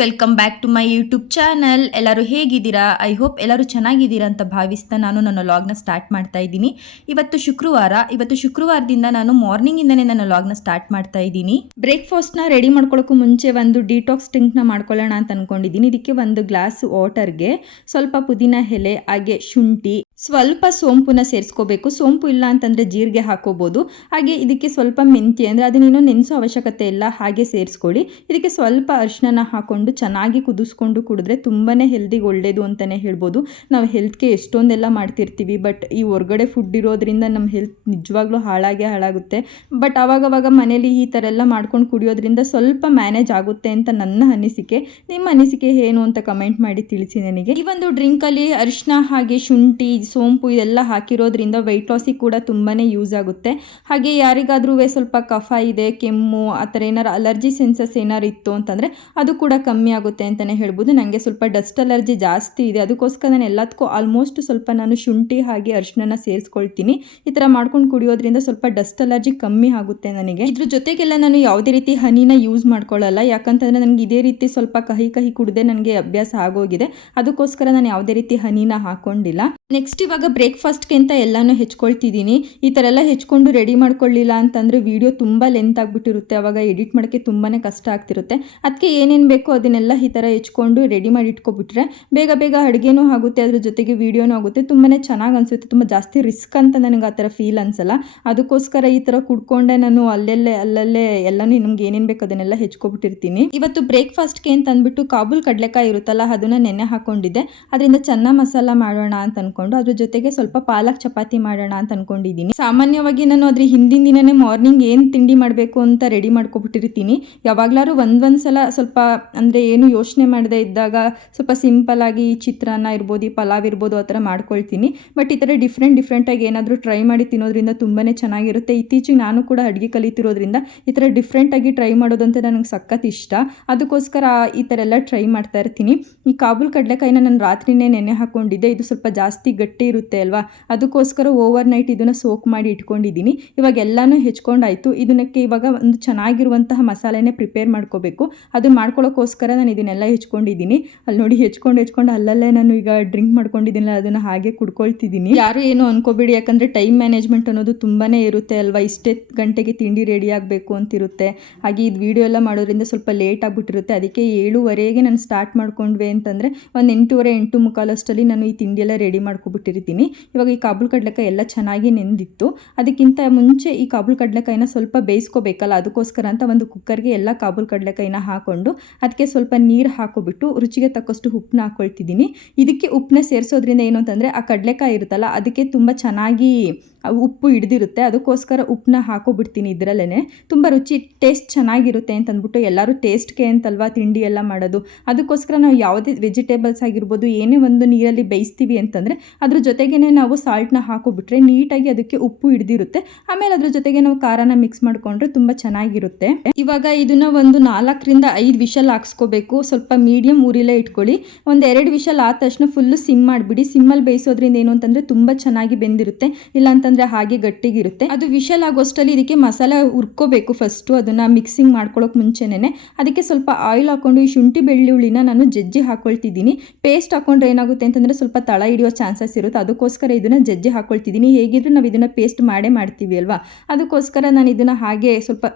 Welcome back to my YouTube channel ಎಲ್ಲರೂ ಹೇಗಿದ್ದೀರಾ? I hope ಎಲ್ಲರೂ ಚೆನ್ನಾಗಿದ್ದೀರಾ ಅಂತ ಭಾವಿಸ್ತಾ ನಾನು ನನ್ನ ಲಾಗ್ನ ಸ್ಟಾರ್ಟ್ ಮಾಡ್ತಾ ಇದ್ದೀನಿ. ಇವತ್ತು ಶುಕ್ರವಾರ. ಇವತ್ತು ಶುಕ್ರವಾರದಿಂದ ನಾನು ಮಾರ್ನಿಂಗಿಂದನೇ ನನ್ನ ಲಾಗ್ನ ಸ್ಟಾರ್ಟ್ ಮಾಡ್ತಾ ಇದ್ದೀನಿ. ಬ್ರೇಕ್ಫಾಸ್ಟ್ನ ರೆಡಿ ಮಾಡ್ಕೊಳ್ಳೋಕ್ಕೂ ಮುಂಚೆ ಒಂದು ಡಿಟಾಕ್ಸ್ ಡ್ರಿಂಕ್ನ ಮಾಡ್ಕೊಳ್ಳೋಣ ಅಂತ ಅನ್ಕೊಂಡಿದ್ದೀನಿ. ಇದಕ್ಕೆ ಒಂದು ಗ್ಲಾಸ್ ವಾಟರ್ಗೆ ಸ್ವಲ್ಪ ಪುದೀನ, ಎಲೆ, ಹಾಗೆ ಶುಂಠಿ ಸ್ವಲ್ಪ ಸೋಂಪುನ ಸೇರಿಸ್ಕೋಬೇಕು. ಸೋಂಪು ಇಲ್ಲ ಅಂತಂದರೆ ಜೀರಿಗೆ ಹಾಕೋಬೋದು. ಹಾಗೆ ಇದಕ್ಕೆ ಸ್ವಲ್ಪ ಮೆಂತ್ಯ ಅಂದರೆ ಅದನ್ನೇನೋ ನೆನೆಸೋ ಅವಶ್ಯಕತೆ ಇಲ್ಲ. ಹಾಗೆ ಸೇರಿಸ್ಕೊಳ್ಳಿ. ಇದಕ್ಕೆ ಸ್ವಲ್ಪ ಅರಿಶಿನ ಹಾಕ್ಕೊಂಡು ಚೆನ್ನಾಗಿ ಕುದಿಸ್ಕೊಂಡು ಕುಡಿದ್ರೆ ತುಂಬಾ ಹೆಲ್ದಿಗೆ ಒಳ್ಳೆಯದು ಅಂತಲೇ ಹೇಳ್ಬೋದು. ನಾವು ಹೆಲ್ತ್ಗೆ ಎಷ್ಟೊಂದೆಲ್ಲ ಮಾಡ್ತಿರ್ತೀವಿ ಬಟ್ ಈ ಹೊರಗಡೆ ಫುಡ್ ಇರೋದ್ರಿಂದ ನಮ್ಮ ಹೆಲ್ತ್ ನಿಜವಾಗ್ಲೂ ಹಾಳಾಗೇ ಹಾಳಾಗುತ್ತೆ. ಬಟ್ ಆವಾಗವಾಗ ಮನೇಲಿ ಈ ಥರ ಎಲ್ಲ ಮಾಡ್ಕೊಂಡು ಕುಡಿಯೋದ್ರಿಂದ ಸ್ವಲ್ಪ ಮ್ಯಾನೇಜ್ ಆಗುತ್ತೆ ಅಂತ ನನ್ನ ಅನಿಸಿಕೆ. ನಿಮ್ಮ ಅನಿಸಿಕೆ ಏನು ಅಂತ ಕಮೆಂಟ್ ಮಾಡಿ ತಿಳಿಸಿ ನನಗೆ. ಈ ಒಂದು ಡ್ರಿಂಕಲ್ಲಿ ಅರಿಶಿನ ಹಾಗೆ ಶುಂಠಿ ಸೋಂಪು ಇದೆಲ್ಲ ಹಾಕಿರೋದ್ರಿಂದ ವೆಯ್ಟ್ ಲಾಸಿಗೆ ಕೂಡ ತುಂಬಾ ಯೂಸ್ ಆಗುತ್ತೆ. ಹಾಗೆ ಯಾರಿಗಾದ್ರೂ ಸ್ವಲ್ಪ ಕಫ ಇದೆ, ಕೆಮ್ಮು, ಆ ಥರ ಏನಾರು ಅಲರ್ಜಿ ಸೆನ್ಸಸ್ ಏನಾರು ಇತ್ತು ಅಂತಂದರೆ ಅದು ಕೂಡ ಕಮ್ಮಿ ಆಗುತ್ತೆ ಅಂತಲೇ ಹೇಳ್ಬೋದು. ನನಗೆ ಸ್ವಲ್ಪ ಡಸ್ಟ್ ಅಲರ್ಜಿ ಜಾಸ್ತಿ ಇದೆ, ಅದಕ್ಕೋಸ್ಕರ ನಾನು ಎಲ್ಲದಕ್ಕೂ ಆಲ್ಮೋಸ್ಟ್ ಸ್ವಲ್ಪ ನಾನು ಶುಂಠಿ ಹಾಗೆ ಅರಿಶಿನ ಸೇರಿಸ್ಕೊಳ್ತೀನಿ. ಈ ಥರ ಮಾಡ್ಕೊಂಡು ಕುಡಿಯೋದ್ರಿಂದ ಸ್ವಲ್ಪ ಡಸ್ಟ್ ಅಲರ್ಜಿ ಕಮ್ಮಿ ಆಗುತ್ತೆ ನನಗೆ. ಇದ್ರ ಜೊತೆಗೆಲ್ಲ ನಾನು ಯಾವುದೇ ರೀತಿ ಹನಿನ ಯೂಸ್ ಮಾಡ್ಕೊಳ್ಳಲ್ಲ, ಯಾಕಂತಂದರೆ ನನಗೆ ಇದೇ ರೀತಿ ಸ್ವಲ್ಪ ಕಹಿ ಕಹಿ ಕುಡಿದೆ ನನಗೆ ಅಭ್ಯಾಸ ಆಗೋಗಿದೆ. ಅದಕ್ಕೋಸ್ಕರ ನಾನು ಯಾವುದೇ ರೀತಿ ಹನಿನ ಹಾಕೊಂಡಿಲ್ಲ. ನೆಕ್ಸ್ಟ್ ಇವಾಗ ಬ್ರೇಕ್ಫಾಸ್ಟ್ಗೆ ಅಂತ ಎಲ್ಲನೂ ಹೆಚ್ಕೊಳ್ತಿದ್ದೀನಿ ಈ ಥರ ಎಲ್ಲ ಹೆಚ್ಕೊಂಡು ರೆಡಿ ಮಾಡ್ಕೊಳ್ಳಿಲ್ಲ ಅಂತಂದರೆ ವಿಡಿಯೋ ತುಂಬ ಲೆಂತ್ ಆಗಿಬಿಟ್ಟಿರುತ್ತೆ. ಅವಾಗ ಎಡಿಟ್ ಮಾಡೋಕ್ಕೆ ತುಂಬಾ ಕಷ್ಟ ಆಗ್ತಿರುತ್ತೆ. ಅದಕ್ಕೆ ಏನೇನು ಬೇಕೋ ಅದನ್ನೆಲ್ಲ ಈ ಥರ ಹೆಚ್ಕೊಂಡು ರೆಡಿ ಮಾಡಿ ಇಟ್ಕೊಬಿಟ್ರೆ ಬೇಗ ಬೇಗ ಅಡುಗೆನೂ ಆಗುತ್ತೆ, ಅದ್ರ ಜೊತೆಗೆ ವೀಡಿಯೋನೂ ಆಗುತ್ತೆ. ತುಂಬಾ ಚೆನ್ನಾಗಿ ಅನಿಸುತ್ತೆ. ತುಂಬ ಜಾಸ್ತಿ ರಿಸ್ಕ್ ಅಂತ ನನಗೆ ಆ ಥರ ಫೀಲ್ ಅನ್ಸಲ್ಲ. ಅದಕ್ಕೋಸ್ಕರ ಈ ಥರ ಕುಡ್ಕೊಂಡೆ ನಾನು ಅಲ್ಲೆಲ್ಲೇ, ಅಲ್ಲಲ್ಲೇ ಎಲ್ಲನೂ ನಿಮ್ಗೆ ಏನೇನು ಬೇಕು ಅದನ್ನೆಲ್ಲ ಹೆಚ್ಕೊಬಿಟ್ಟಿರ್ತೀನಿ. ಇವತ್ತು ಬ್ರೇಕ್ಫಾಸ್ಟ್ಗೆ ಅಂತ ಅಂದ್ಬಿಟ್ಟು ಕಾಬೂಲ್ ಕಡಲೆಕಾಯಿ ಇರುತ್ತಲ್ಲ, ಅದನ್ನ ನೆನೆ ಹಾಕೊಂಡಿದ್ದೆ. ಅದರಿಂದ ಚೆನ್ನ ಮಸಾಲ ಮಾಡೋಣ ಅಂತ ಅಂದ್ಕೊಂಡು ಅದ್ರ ಜೊತೆಗೆ ಸ್ವಲ್ಪ ಪಾಲಕ್ ಚಪಾತಿ ಮಾಡೋಣ ಅಂತ ಅನ್ಕೊಂಡಿದ್ದೀನಿ. ಸಾಮಾನ್ಯವಾಗಿ ನಾನು ಅದ್ರ ಹಿಂದಿನ ದಿನನೇ ಮಾರ್ನಿಂಗ್ ಏನು ತಿಂಡಿ ಮಾಡಬೇಕು ಅಂತ ರೆಡಿ ಮಾಡ್ಕೊಬಿಟ್ಟಿರ್ತೀನಿ. ಯಾವಾಗ್ಲಾರು ಒಂದ್ ಸಲ ಸ್ವಲ್ಪ ಅಂದರೆ ಏನು ಯೋಚನೆ ಮಾಡದೆ ಇದ್ದಾಗ ಸ್ವಲ್ಪ ಸಿಂಪಲ್ ಆಗಿ ಚಿತ್ರಾನ್ನ ಇರ್ಬೋದು, ಪಲಾವ್ ಇರ್ಬೋದು ಆ ಥರ ಮಾಡ್ಕೊಳ್ತೀನಿ. ಬಟ್ ಈ ಥರ ಡಿಫ್ರೆಂಟ್ ಡಿಫ್ರೆಂಟಾಗಿ ಏನಾದರೂ ಟ್ರೈ ಮಾಡಿ ತಿನ್ನೋದ್ರಿಂದ ತುಂಬಾ ಚೆನ್ನಾಗಿರುತ್ತೆ. ಇತ್ತೀಚೆಗೆ ನಾನು ಕೂಡ ಅಡುಗೆ ಕಲಿತಿರೋದ್ರಿಂದ ಈ ಥರ ಡಿಫ್ರೆಂಟಾಗಿ ಟ್ರೈ ಮಾಡೋದಂತ ನನಗೆ ಸಖತ್ ಇಷ್ಟ. ಅದಕ್ಕೋಸ್ಕರ ಈ ಥರ ಎಲ್ಲ ಟ್ರೈ ಮಾಡ್ತಾ ಇರ್ತೀನಿ. ಈ ಕಾಬೂಲ್ ಕಡಲೆಕಾಯಿನ ನಾನು ರಾತ್ರಿನೇ ನೆನೆ ಹಾಕೊಂಡಿದ್ದೆ. ಇದು ಸ್ವಲ್ಪ ಜಾಸ್ತಿ ಗಟ್ಟಿ ಇರುತ್ತೆ ಅಲ್ವಾ? ಅದಕ್ಕೋಸ್ಕರ ಓವರ್ ನೈಟ್ ಇದನ್ನು ಸೋಕ್ ಮಾಡಿ ಇಟ್ಕೊಂಡಿದ್ದೀನಿ. ಇವಾಗ ಎಲ್ಲನೂ ಹೆಚ್ಕೊಂಡಾಯಿತು. ಇದನ್ನಕ್ಕೆ ಇವಾಗ ಒಂದು ಚೆನ್ನಾಗಿರುವಂತಹ ಮಸಾಲೆನೇ ಪ್ರಿಪೇರ್ ಮಾಡ್ಕೋಬೇಕು. ಅದು ಮಾಡ್ಕೊಳ್ಳೋಕ್ಕೋಸ್ಕರ ನಾನು ಇದನ್ನೆಲ್ಲ ಹೆಚ್ಕೊಂಡಿದ್ದೀನಿ. ಅಲ್ಲಿ ನೋಡಿ ಹೆಚ್ಕೊಂಡು ಹೆಚ್ಕೊಂಡು ಅಲ್ಲಲ್ಲೇ ನಾನು ಈಗ ಡ್ರಿಂಕ್ ಮಾಡ್ಕೊಂಡಿದ್ದೀನಲ್ಲ ಅದನ್ನು ಹಾಗೆ ಕುಡ್ಕೊಳ್ತಿದ್ದೀನಿ. ಯಾರು ಏನು ಅನ್ಕೋಬೇಡಿ. ಯಾಕಂದರೆ ಟೈಮ್ ಮ್ಯಾನೇಜ್ಮೆಂಟ್ ಅನ್ನೋದು ತುಂಬಾ ಇರುತ್ತೆ ಅಲ್ವಾ? ಇಷ್ಟೇ ಗಂಟೆಗೆ ತಿಂಡಿ ರೆಡಿ ಆಗಬೇಕು ಅಂತಿರುತ್ತೆ. ಹಾಗೆ ಇದು ವಿಡಿಯೋ ಎಲ್ಲ ಮಾಡೋದ್ರಿಂದ ಸ್ವಲ್ಪ ಲೇಟ್ ಆಗಿಬಿಟ್ಟಿರುತ್ತೆ. ಅದಕ್ಕೆ ಏಳುವರೆಗೆ ನಾನು ಸ್ಟಾರ್ಟ್ ಮಾಡ್ಕೊಂಡ್ವೆ ಅಂತಂದರೆ ಒಂದು ಎಂಟೂವರೆ, ಎಂಟು ಮುಕ್ಕಾಲಷ್ಟಲ್ಲಿ ನಾನು ಈ ತಿಂಡಿ ಎಲ್ಲ ರೆಡಿ ಮಾಡ್ಕೊಬಿಟ್ಟಿರ್ತೀನಿ. ಇವಾಗ ಈ ಕಾಬೂಲ್ ಕಡಲೆಕಾಯಿ ಎಲ್ಲ ಚೆನ್ನಾಗಿ ನೆಂದಿತ್ತು. ಅದಕ್ಕಿಂತ ಮುಂಚೆ ಈ ಕಾಬೂಲ್ ಕಡಲೆಕಾಯಿನ ಸ್ವಲ್ಪ ಬೇಯಿಸ್ಕೋಬೇಕಲ್ಲ, ಅದಕ್ಕೋಸ್ಕರ ಅಂತ ಒಂದು ಕುಕ್ಕರ್ಗೆ ಎಲ್ಲ ಕಾಬೂಲ್ ಕಡಲೆಕಾಯಿನ ಹಾಕ್ಕೊಂಡು ಅದಕ್ಕೆ ಸ್ವಲ್ಪ ನೀರು ಹಾಕೋಬಿಟ್ಟು ರುಚಿಗೆ ತಕ್ಕಷ್ಟು ಉಪ್ಪನ್ನ ಹಾಕ್ಕೊಳ್ತಿದ್ದೀನಿ ಇದಕ್ಕೆ ಉಪ್ಪನ್ನ ಸೇರಿಸೋದ್ರಿಂದ ಏನು ಅಂತಂದರೆ ಆ ಕಡಲೆಕಾಯಿ ಇರುತ್ತಲ್ಲ, ಅದಕ್ಕೆ ತುಂಬ ಚೆನ್ನಾಗಿ ಉಪ್ಪು ಹಿಡ್ದಿರುತ್ತೆ. ಅದಕ್ಕೋಸ್ಕರ ಉಪ್ಪನ್ನ ಹಾಕೋಬಿಡ್ತೀನಿ ಇದರಲ್ಲೇ ತುಂಬ ರುಚಿ ಟೇಸ್ಟ್ ಚೆನ್ನಾಗಿರುತ್ತೆ ಅಂತ ಅಂದ್ಬಿಟ್ಟು ಎಲ್ಲರೂ ಟೇಸ್ಟ್ಗೆ ಅಂತಲ್ವಾ ತಿಂಡಿ ಎಲ್ಲ ಮಾಡೋದು. ಅದಕ್ಕೋಸ್ಕರ ನಾವು ಯಾವುದೇ ವೆಜಿಟೇಬಲ್ಸ್ ಆಗಿರ್ಬೋದು, ಏನೇ ಒಂದು ನೀರಲ್ಲಿ ಬೇಯಿಸ್ತೀವಿ ಅಂತಂದರೆ ಅದ್ರ ಜೊತೆಗೇ ನಾವು ಸಾಲ್ಟ್ನ ಹಾಕೋಬಿಟ್ರೆ ನೀಟಾಗಿ ಅದಕ್ಕೆ ಉಪ್ಪು ಹಿಡ್ದಿರುತ್ತೆ. ಆಮೇಲೆ ಅದ್ರ ಜೊತೆಗೆ ನಾವು ಖಾರನ ಮಿಕ್ಸ್ ಮಾಡಿಕೊಂಡ್ರೆ ತುಂಬ ಚೆನ್ನಾಗಿರುತ್ತೆ. ಇವಾಗ ಇದನ್ನ ಒಂದು ನಾಲ್ಕರಿಂದ ಐದು ವಿಷಲ್ ಹಾಕ್ಸ್ಕೋಬೇಕು. ಸ್ವಲ್ಪ ಮೀಡಿಯಂ ಊರಿಲೇ ಇಟ್ಕೊಳ್ಳಿ. ಒಂದು ಎರಡು ವಿಷಲ್ ಆದ ತಕ್ಷಣ ಫುಲ್ಲು ಸಿಮ್ ಮಾಡಿಬಿಡಿ. ಸಿಮ್ಮಲ್ಲಿ ಬೇಯಿಸೋದ್ರಿಂದ ಏನು ಅಂತಂದರೆ ತುಂಬ ಚೆನ್ನಾಗಿ ಬೆಂದಿರುತ್ತೆ. ಇಲ್ಲ ಅಂತಂದರೆ ಹಾಗೆ ಗಟ್ಟಿಗಿರುತ್ತೆ. ಅದು ವಿಶಲ್ ಆಗೋಷ್ಟಲ್ಲಿ ಇದಕ್ಕೆ ಮಸಾಲ ಉರ್ಕೋಬೇಕು ಫಸ್ಟು ಅದನ್ನ ಮಿಕ್ಸಿಂಗ್ ಮಾಡ್ಕೊಳ್ಳೋಕೆ ಮುಂಚೆನೇ ಅದಕ್ಕೆ ಸ್ವಲ್ಪ ಆಯಿಲ್ ಹಾಕೊಂಡು ಈ ಶುಂಠಿ ಬೆಳ್ಳುಳ್ಳಿನ ನಾನು ಜಜ್ಜಿ ಹಾಕೊಳ್ತಿದ್ದೀನಿ. ಪೇಸ್ಟ್ ಹಾಕೊಂಡ್ರೆ ಏನಾಗುತ್ತೆ ಅಂತಂದ್ರೆ ಸ್ವಲ್ಪ ತಳ ಹಿಡಿಯೋ ಚಾನ್ಸಸ್ ಇರುತ್ತೆ. ಅದಕ್ಕೋಸ್ಕರ ಇದನ್ನ ಜಜ್ಜಿ ಹಾಕೊಳ್ತಿದ್ದೀನಿ. ಹೇಗಿದ್ರು ನಾವು ಇದನ್ನ ಪೇಸ್ಟ್ ಮಾಡೇ ಮಾಡ್ತೀವಿ ಅಲ್ವಾ? ಅದಕ್ಕೋಸ್ಕರ ನಾನು ಇದನ್ನ ಹಾಗೆ ಸ್ವಲ್ಪ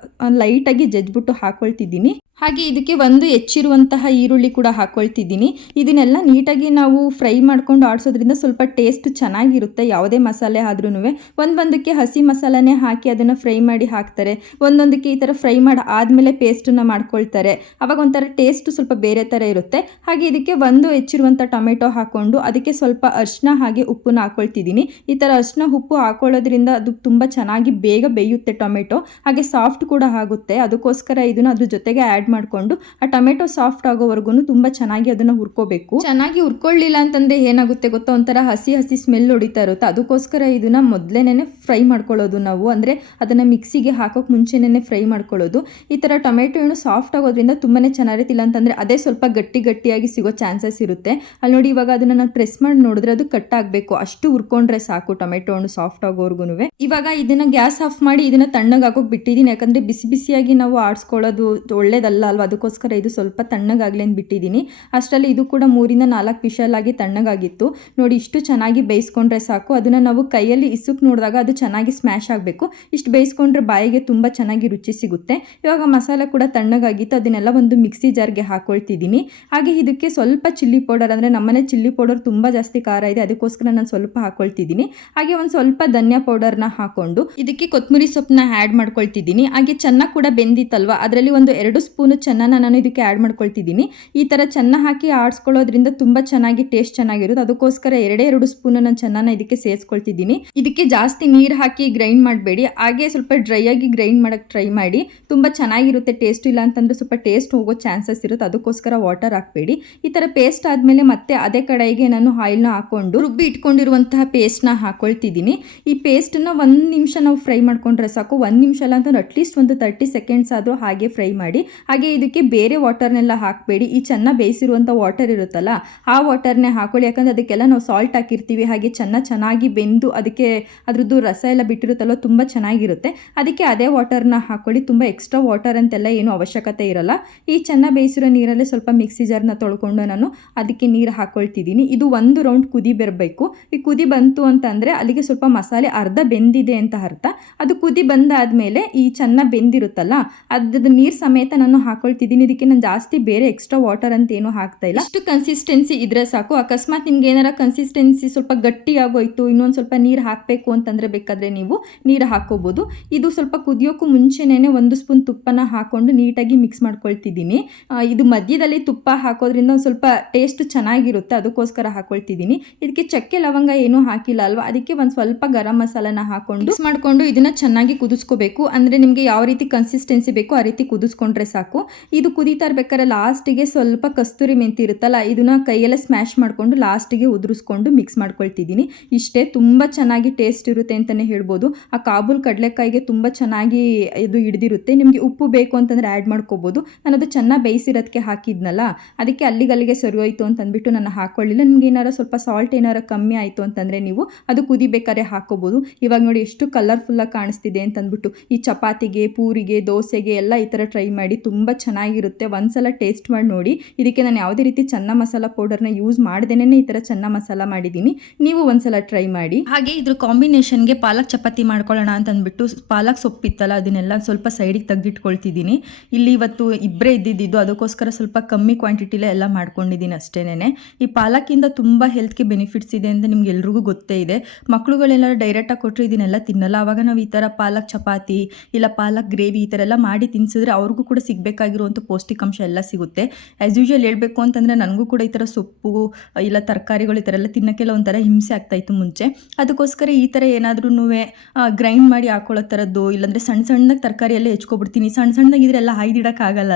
ಲೈಟಾಗಿ ಜಜ್ಬಿಟ್ಟು ಹಾಕೊಳ್ತಿದ್ದೀನಿ. ಹಾಗೆ ಇದಕ್ಕೆ ಒಂದು ಹೆಚ್ಚಿರುವಂತಹ ಈರುಳ್ಳಿ ಕೂಡ ಹಾಕ್ಕೊಳ್ತಿದ್ದೀನಿ ಇದನ್ನೆಲ್ಲ ನೀಟಾಗಿ ನಾವು ಫ್ರೈ ಮಾಡ್ಕೊಂಡು ಆಡಿಸೋದ್ರಿಂದ ಸ್ವಲ್ಪ ಟೇಸ್ಟ್ ಚೆನ್ನಾಗಿರುತ್ತೆ, ಯಾವುದೇ ಮಸಾಲೆ ಆದ್ರೂ ಒಂದೊಂದಕ್ಕೆ ಹಸಿ ಮಸಾಲನೇ ಹಾಕಿ ಅದನ್ನು ಫ್ರೈ ಮಾಡಿ ಹಾಕ್ತಾರೆ. ಒಂದೊಂದಕ್ಕೆ ಈ ಥರ ಫ್ರೈ ಮಾಡಿ ಆದಮೇಲೆ ಪೇಸ್ಟನ್ನು ಮಾಡ್ಕೊಳ್ತಾರೆ. ಅವಾಗ ಒಂಥರ ಟೇಸ್ಟ್ ಸ್ವಲ್ಪ ಬೇರೆ ಥರ ಇರುತ್ತೆ. ಹಾಗೆ ಇದಕ್ಕೆ ಒಂದು ಹೆಚ್ಚಿರುವಂಥ ಟೊಮೆಟೊ ಹಾಕ್ಕೊಂಡು ಅದಕ್ಕೆ ಸ್ವಲ್ಪ ಅರಿಶಿನ ಹಾಗೆ ಉಪ್ಪನ್ನು ಹಾಕ್ಕೊಳ್ತಿದ್ದೀನಿ ಈ ಥರ ಅರಿಶಿನ ಉಪ್ಪು ಹಾಕೊಳ್ಳೋದ್ರಿಂದ ಅದು ತುಂಬ ಚೆನ್ನಾಗಿ ಬೇಗ ಬೇಯುತ್ತೆ ಟೊಮೆಟೊ. ಹಾಗೆ ಸಾಫ್ಟ್ ಕೂಡ ಆಗುತ್ತೆ. ಅದಕ್ಕೋಸ್ಕರ ಇದನ್ನು ಅದ್ರ ಜೊತೆಗೆ ಆ್ಯಡ್ ಮಾಡಿಕೊಂಡು ಆ ಟೊಮೆಟೊ ಸಾಫ್ಟ್ ಆಗೋವರೆಗೂ ತುಂಬ ಚೆನ್ನಾಗಿ ಅದನ್ನು ಹುರ್ಕೋಬೇಕು. ಚೆನ್ನಾಗಿ ಹುರ್ಕೊಳ್ಳಿಲ್ಲ ಅಂತಂದರೆ ಏನಾಗುತ್ತೆ ಗೊತ್ತಾ? ಒಂಥರ ಹಸಿ ಹಸಿ ಸ್ಮೆಲ್ ಹೊಡಿತಾ ಇರುತ್ತೆ. ಅದಕ್ಕೋಸ್ಕರ ಇದನ್ನು ಮೊದಲೇನೆ ಫ್ರೈ ಮಾಡ್ಕೊಳ್ಳೋದು ನಾವು. ಅಂದರೆ ಅದನ್ನು ಮಿಕ್ಸಿಗೆ ಹಾಕೋಕೆ ಮುಂಚೆನೇ ಫ್ರೈ ಮಾಡ್ಕೊಳ್ಳೋದು. ಈ ಥರ ಟೊಮೆಟೊ ಹಣ್ಣು ಸಾಫ್ಟ್ ಆಗೋದ್ರಿಂದ ತುಂಬಾ ಚೆನ್ನಾಗಿರ್ತಿಲ್ಲ ಅಂತಂದರೆ ಅದೇ ಸ್ವಲ್ಪ ಗಟ್ಟಿ ಗಟ್ಟಿಯಾಗಿ ಸಿಗೋ ಚಾನ್ಸಸ್ ಇರುತ್ತೆ. ಅಲ್ಲಿ ನೋಡಿ ಇವಾಗ ಅದನ್ನು ನಾನು ಪ್ರೆಸ್ ಮಾಡಿ ನೋಡಿದ್ರೆ ಅದು ಕಟ್ ಆಗಬೇಕು. ಅಷ್ಟು ಹುರ್ಕೊಂಡ್ರೆ ಸಾಕು ಟೊಮೆಟೊ ಹಣ್ಣು ಸಾಫ್ಟ್ ಆಗೋವರ್ಗೂ ಇವಾಗ ಇದನ್ನು ಗ್ಯಾಸ್ ಆಫ್ ಮಾಡಿ ಇದನ್ನು ತಣ್ಣಗೆ ಹಾಕೋಕೆ ಬಿಟ್ಟಿದ್ದೀನಿ. ಯಾಕಂದರೆ ಬಿಸಿ ಬಿಸಿಯಾಗಿ ನಾವು ಆಡಿಸ್ಕೊಳ್ಳೋದು ಒಳ್ಳೇದಲ್ಲ. ಅಲ್ಲ ಅಲ್ವಾ? ಅದಕ್ಕೋಸ್ಕರ ಇದು ಸ್ವಲ್ಪ ತಣ್ಣಗಾಗಲಿ ಅಂತ ಬಿಟ್ಟಿದ್ದೀನಿ. ಅಷ್ಟರಲ್ಲಿ ಇದು ಕೂಡ ಮೂರಿಂದ ನಾಲ್ಕು ವಿಷಲ್ ಆಗಿ ತಣ್ಣಗಾಗಿತ್ತು. ನೋಡಿ, ಇಷ್ಟು ಚೆನ್ನಾಗಿ ಬೇಯಿಸ್ಕೊಂಡ್ರೆ ಸಾಕು. ಅದನ್ನು ನಾವು ಕೈಯಲ್ಲಿ ಇಸುಕ್ ನೋಡಿದಾಗ ಅದು ಚೆನ್ನಾಗಿ ಸ್ಮ್ಯಾಶ್ ಆಗಬೇಕು. ಇಷ್ಟು ಬೇಯಿಸ್ಕೊಂಡ್ರೆ ಬಾಯಿಗೆ ತುಂಬ ಚೆನ್ನಾಗಿ ರುಚಿ ಸಿಗುತ್ತೆ. ಇವಾಗ ಮಸಾಲೆ ಕೂಡ ತಣ್ಣಗಾಗಿತ್ತು. ಅದನ್ನೆಲ್ಲ ಒಂದು ಮಿಕ್ಸಿ ಜಾರ್ಗೆ ಹಾಕೊಳ್ತಿದ್ದೀನಿ. ಹಾಗೆ ಇದಕ್ಕೆ ಸ್ವಲ್ಪ ಚಿಲ್ಲಿ ಪೌಡರ್ ಅಂದರೆ ನಮ್ಮನೆ ಚಿಲ್ಲಿ ಪೌಡರ್ ತುಂಬ ಜಾಸ್ತಿ ಖಾರ ಇದೆ. ಅದಕ್ಕೋಸ್ಕರ ನಾನು ಸ್ವಲ್ಪ ಹಾಕೊಳ್ತಿದ್ದೀನಿ. ಹಾಗೆ ಒಂದು ಸ್ವಲ್ಪ ಧನಿಯಾ ಪೌಡರ್ನ ಹಾಕೊಂಡು ಇದಕ್ಕೆ ಕೊತ್ತಂಬರಿ ಸೊಪ್ಪನ್ನ ಆ್ಯಡ್ ಮಾಡ್ಕೊಳ್ತಿದ್ದೀನಿ. ಹಾಗೆ ಚೆನ್ನಾಗಿ ಕೂಡ ಬೆಂದಿತ್ತಲ್ವ? ಅದರಲ್ಲಿ ಒಂದು ಎರಡು ಸ್ಪೂನು ಚೆನ್ನಾನ ನಾನು ಇದಕ್ಕೆ ಆ್ಯಡ್ ಮಾಡ್ಕೊಳ್ತಿದ್ದೀನಿ. ಈ ಥರ ಚೆನ್ನ ಹಾಕಿ ಆಡಿಸ್ಕೊಳ್ಳೋದ್ರಿಂದ ತುಂಬ ಚೆನ್ನಾಗಿ ಟೇಸ್ಟ್ ಚೆನ್ನಾಗಿರುತ್ತೆ. ಅದಕ್ಕೋಸ್ಕರ ಎರಡೇ ಎರಡು ಸ್ಪೂನು ನಾನು ಚೆನ್ನಾನ ಇದಕ್ಕೆ ಸೇರಿಸ್ಕೊಳ್ತಿದ್ದೀನಿ. ಇದಕ್ಕೆ ಜಾಸ್ತಿ ನೀರು ಹಾಕಿ ಗ್ರೈಂಡ್ ಮಾಡಬೇಡಿ. ಹಾಗೆ ಸ್ವಲ್ಪ ಡ್ರೈ ಆಗಿ ಗ್ರೈಂಡ್ ಮಾಡೋಕ್ಕೆ ಟ್ರೈ ಮಾಡಿ. ತುಂಬ ಚೆನ್ನಾಗಿರುತ್ತೆ ಟೇಸ್ಟ್ ಇಲ್ಲ ಅಂತಂದರೆ ಸ್ವಲ್ಪ ಟೇಸ್ಟ್ ಹೋಗೋ ಚಾನ್ಸಸ್ ಇರುತ್ತೆ. ಅದಕ್ಕೋಸ್ಕರ ವಾಟರ್ ಹಾಕಬೇಡಿ. ಈ ಥರ ಪೇಸ್ಟ್ ಆದಮೇಲೆ ಮತ್ತೆ ಅದೇ ಕಡೆಗೆ ನಾನು ಆಯಿಲ್ನ ಹಾಕ್ಕೊಂಡು ರುಬ್ಬಿ ಇಟ್ಕೊಂಡಿರುವಂತಹ ಪೇಸ್ಟ್ನ ಹಾಕೊಳ್ತಿದ್ದೀನಿ. ಈ ಪೇಸ್ಟನ್ನು ಒಂದು ನಿಮಿಷ ನಾವು ಫ್ರೈ ಮಾಡ್ಕೊಂಡ್ರೆ ಸಾಕು. ಒಂದು ನಿಮಿಷ ಅಲ್ಲ ಅಂತಂದ್ರೆ ಅಟ್ಲೀಸ್ಟ್ ಒಂದು ತರ್ಟಿ ಸೆಕೆಂಡ್ಸ್ ಆದರೂ ಹಾಗೆ ಫ್ರೈ ಮಾಡಿ. ಹಾಗೆ ಇದಕ್ಕೆ ಬೇರೆ ವಾಟರ್ನೆಲ್ಲ ಹಾಕಬೇಡಿ. ಈ ಚೆನ್ನಾಗಿ ಬೇಯಿಸಿರುವಂಥ ವಾಟರ್ ಇರುತ್ತಲ್ಲ, ಆ ವಾಟರ್ನೇ ಹಾಕೊಳ್ಳಿ. ಯಾಕಂದ್ರೆ ಅದಕ್ಕೆಲ್ಲ ನಾವು ಸಾಲ್ಟ್ ಹಾಕಿರ್ತೀವಿ. ಹಾಗೆ ಚೆನ್ನಾಗಿ ಚೆನ್ನಾಗಿ ಬೆಂದು ಅದಕ್ಕೆ ಅದ್ರದ್ದು ರಸ ಎಲ್ಲ ಬಿಟ್ಟಿರುತ್ತಲ್ಲ ತುಂಬ ಚೆನ್ನಾಗಿರುತ್ತೆ. ಅದಕ್ಕೆ ಅದೇ ವಾಟರ್ನ ಹಾಕೊಳ್ಳಿ. ತುಂಬ ಎಕ್ಸ್ಟ್ರಾ ವಾಟರ್ ಅಂತೆಲ್ಲ ಏನು ಅವಶ್ಯಕತೆ ಇರಲ್ಲ. ಈ ಚೆನ್ನಾಗಿ ಬೇಯಿಸಿರೋ ನೀರಲ್ಲೇ ಸ್ವಲ್ಪ ಮಿಕ್ಸಿ ಜಾರ್ನ ತೊಳ್ಕೊಂಡು ನಾನು ಅದಕ್ಕೆ ನೀರು ಹಾಕೊಳ್ತಿದ್ದೀನಿ. ಇದು ಒಂದು ರೌಂಡ್ ಕುದಿ ಬರಬೇಕು. ಈ ಕುದಿ ಬಂತು ಅಂತಂದರೆ ಅಲ್ಲಿಗೆ ಸ್ವಲ್ಪ ಮಸಾಲೆ ಅರ್ಧ ಬೆಂದಿದೆ ಅಂತ ಅರ್ಥ. ಅದು ಕುದಿ ಬಂದಾದ ಮೇಲೆ ಈ ಚೆನ್ನಾಗಿ ಬೆಂದಿರುತ್ತಲ್ಲ, ಅದ್ರದ್ದು ನೀರು ಸಮೇತ ನಾನು ಹಾಕೊಳ್ತಿದ್ದೀನಿ. ಇದಕ್ಕೆ ನಾನು ಜಾಸ್ತಿ ಬೇರೆ ಎಕ್ಸ್ಟ್ರಾ ವಾಟರ್ ಅಂತ ಏನು ಹಾಕ್ತಾ ಇಲ್ಲ. ಅಷ್ಟು ಕನ್ಸಿಸ್ಟೆನ್ಸಿ ಇದ್ರೆ ಸಾಕು. ಅಕಸ್ಮಾತ್ ನಿಮ್ಗೆ ಏನಾರ ಕನ್ಸಿಸ್ಟೆನ್ಸಿ ಸ್ವಲ್ಪ ಗಟ್ಟಿ ಆಗೋಯ್ತು ಇನ್ನೊಂದು ಸ್ವಲ್ಪ ನೀರು ಹಾಕಬೇಕು ಅಂತಂದ್ರೆ ಬೇಕಾದ್ರೆ ನೀವು ನೀರು ಹಾಕೋಬಹುದು ಇದು ಸ್ವಲ್ಪ ಕುದಿಯೋಕ್ಕೂ ಮುಂಚೆನೇ ಒಂದು ಸ್ಪೂನ್ ತುಪ್ಪನ ಹಾಕೊಂಡು ನೀಟಾಗಿ ಮಿಕ್ಸ್ ಮಾಡ್ಕೊಳ್ತಿದ್ದೀನಿ. ಇದು ಮಧ್ಯದಲ್ಲಿ ತುಪ್ಪ ಹಾಕೋದ್ರಿಂದ ಒಂದು ಸ್ವಲ್ಪ ಟೇಸ್ಟ್ ಚೆನ್ನಾಗಿರುತ್ತೆ. ಅದಕ್ಕೋಸ್ಕರ ಹಾಕೊಳ್ತಿದ್ದೀನಿ. ಇದಕ್ಕೆ ಚಕ್ಕೆ ಲವಂಗ ಏನೂ ಹಾಕಿಲ್ಲ ಅಲ್ವಾ? ಅದಕ್ಕೆ ಒಂದು ಸ್ವಲ್ಪ ಗರಂ ಮಸಾಲನ ಹಾಕೊಂಡು ಮಿಕ್ಸ್ ಮಾಡಿಕೊಂಡು ಇದನ್ನ ಚೆನ್ನಾಗಿ ಕುದಿಸ್ಕೋಬೇಕು. ಅಂದರೆ ನಿಮಗೆ ಯಾವ ರೀತಿ ಕನ್ಸಿಸ್ಟೆನ್ಸಿ ಬೇಕೋ ಆ ರೀತಿ ಕುದಿಸ್ಕೊಂಡ್ರೆ ಸಾಕು. ಇದು ಕುದೀತಾ ಇರ್ಬೇಕಾದ್ರೆ ಲಾಸ್ಟಿಗೆ ಸ್ವಲ್ಪ ಕಸ್ತೂರಿ ಮೆಂತಿ ಇರುತ್ತಲ್ಲ, ಇದನ್ನ ಕೈಯಲ್ಲೇ ಸ್ಮ್ಯಾಶ್ ಮಾಡಿಕೊಂಡು ಲಾಸ್ಟಿಗೆ ಉದುರಿಸ್ಕೊಂಡು ಮಿಕ್ಸ್ ಮಾಡ್ಕೊಳ್ತಿದ್ದೀನಿ. ಇಷ್ಟೇ ತುಂಬ ಚೆನ್ನಾಗಿ ಟೇಸ್ಟ್ ಇರುತ್ತೆ ಅಂತಲೇ ಹೇಳ್ಬೋದು. ಆ ಕಾಬೂಲ್ ಕಡಲೆಕಾಯಿಗೆ ತುಂಬ ಚೆನ್ನಾಗಿ ಇದು ಹಿಡ್ದಿರುತ್ತೆ. ನಿಮಗೆ ಉಪ್ಪು ಬೇಕು ಅಂತಂದರೆ ಆ್ಯಡ್ ಮಾಡ್ಕೋಬೋದು. ನಾನು ಅದು ಚೆನ್ನಾಗಿ ಬೇಯಿಸಿರೋದಕ್ಕೆ ಹಾಕಿದ್ನಲ್ಲ, ಅದಕ್ಕೆ ಅಲ್ಲಿಗಲ್ಲಿಗೆ ಸರಿ ಹೋಯಿತು ಅಂತ ಅಂದ್ಬಿಟ್ಟು ನಾನು ಹಾಕೊಳ್ಳಿಲ್ಲ. ನಿಮ್ಗೆ ಏನಾರ ಸ್ವಲ್ಪ ಸಾಲ್ಟ್ ಏನಾರ ಕಮ್ಮಿ ಆಯಿತು ಅಂತಂದರೆ ನೀವು ಅದು ಕುದಿಬೇಕಾದ್ರೆ ಹಾಕೋಬೋದು. ಇವಾಗ ನೋಡಿ ಎಷ್ಟು ಕಲರ್ಫುಲ್ಲಾಗಿ ಕಾಣಿಸ್ತಿದೆ ಅಂತ ಅಂದ್ಬಿಟ್ಟು ಈ ಚಪಾತಿಗೆ, ಪೂರಿಗೆ, ದೋಸೆಗೆ ಎಲ್ಲ ಈ ಥರ ಟ್ರೈ ಮಾಡಿ ತುಂಬ ಚೆನ್ನಾಗಿರುತ್ತೆ. ಒಂದ್ಸಲ ಟೇಸ್ಟ್ ಮಾಡಿ ನೋಡಿ. ಇದಕ್ಕೆ ನಾನು ಯಾವುದೇ ರೀತಿ ಚೆನ್ನ ಮಸಾಲ ಪೌಡರ್ನ ಯೂಸ್ ಮಾಡ್ದೇನೆ ಈ ಥರ ಚೆನ್ನ ಮಸಾಲ ಮಾಡಿದ್ದೀನಿ. ನೀವು ಒಂದ್ಸಲ ಟ್ರೈ ಮಾಡಿ. ಹಾಗೆ ಇದ್ರ ಕಾಂಬಿನೇಷನ್ಗೆ ಪಾಲಕ್ ಚಪಾತಿ ಮಾಡ್ಕೊಳ್ಳೋಣ ಅಂತ ಅಂದ್ಬಿಟ್ಟು ಪಾಲಕ್ ಸೊಪ್ಪಿತ್ತಲ್ಲ, ಅದನ್ನೆಲ್ಲ ಸ್ವಲ್ಪ ಸೈಡಿಗೆ ತೆಗೆದಿಟ್ಕೊಳ್ತಿದ್ದೀನಿ. ಇಲ್ಲಿ ಇವತ್ತು ಇಬ್ಬರೇ ಇದ್ದಿದ್ದು, ಅದಕ್ಕೋಸ್ಕರ ಸ್ವಲ್ಪ ಕಮ್ಮಿ ಕ್ವಾಂಟಿಟಿಲೇ ಎಲ್ಲ ಮಾಡ್ಕೊಂಡಿದ್ದೀನಿ ಅಷ್ಟೇನೆ ಈ ಪಾಲಕಿಂದ ತುಂಬ ಹೆಲ್ತ್ಗೆ ಬೆನಿಫಿಟ್ಸ್ ಇದೆ ಅಂತ ನಿಮ್ಗೆ ಎಲ್ರಿಗೂ ಗೊತ್ತೇ ಇದೆ. ಮಕ್ಕಳುಗಳೆಲ್ಲ ಡೈರೆಕ್ಟಾಗಿ ಕೊಟ್ಟರೆ ಇದನ್ನೆಲ್ಲ ತಿನ್ನಲ್ಲ. ಆವಾಗ ನಾವು ಈ ಥರ ಪಾಲಕ್ ಚಪಾತಿ, ಇಲ್ಲ ಪಾಲಕ್ ಗ್ರೇವಿ ಈ ಥರ ಎಲ್ಲ ಮಾಡಿ ತಿನ್ಸಿದ್ರೆ ಅವ್ರಿಗೂ ಕೂಡ ಸಿಗಬೇಕಾಗಿರುವಂಥ ಪೌಷ್ಟಿಕಾಂಶ ಎಲ್ಲ ಸಿಗುತ್ತೆ. ಆ್ಯಸ್ ಯೂಶುವಲ್ ಹೇಳಬೇಕು ಅಂತಂದರೆ ನನಗೂ ಕೂಡ ಈ ಥರ ಸೊಪ್ಪು, ಇಲ್ಲ ತರಕಾರಿಗಳು ಈ ಥರ ಎಲ್ಲ ತಿನ್ನೋಕ್ಕೆಲ್ಲ ಒಂಥರ ಹಿಂಸೆ ಆಗ್ತಾಯಿತ್ತು ಮುಂಚೆ. ಅದಕ್ಕೋಸ್ಕರ ಈ ಥರ ಏನಾದ್ರೂ ಗ್ರೈಂಡ್ ಮಾಡಿ ಹಾಕೊಳ್ಳೋ ಥರದ್ದು, ಇಲ್ಲಾಂದರೆ ಸಣ್ಣ ಸಣ್ಣದಾಗಿ ತರಕಾರಿ ಎಲ್ಲ ಹೆಚ್ಕೊಬಿಡ್ತೀನಿ, ಸಣ್ಣ ಸಣ್ಣದಾಗಿದ್ರೆ ಎಲ್ಲ